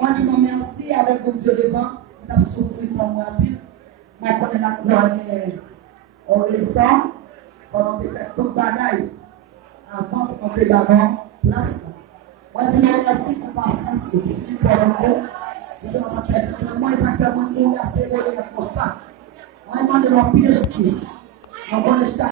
Moi, je vous remercie avec comme je le vends, on a souffert tant rapide. Mais quand on a croisé au récent, quand on a fait tout le bagaille, avant pour monter d'avant, place. Moi, je vous remercie pour patience. merci pour support nous. Je ne vais pas perdre. Moi, ça fait moi, c'est évoluer constat. Moi, je demande de leur pire excuse.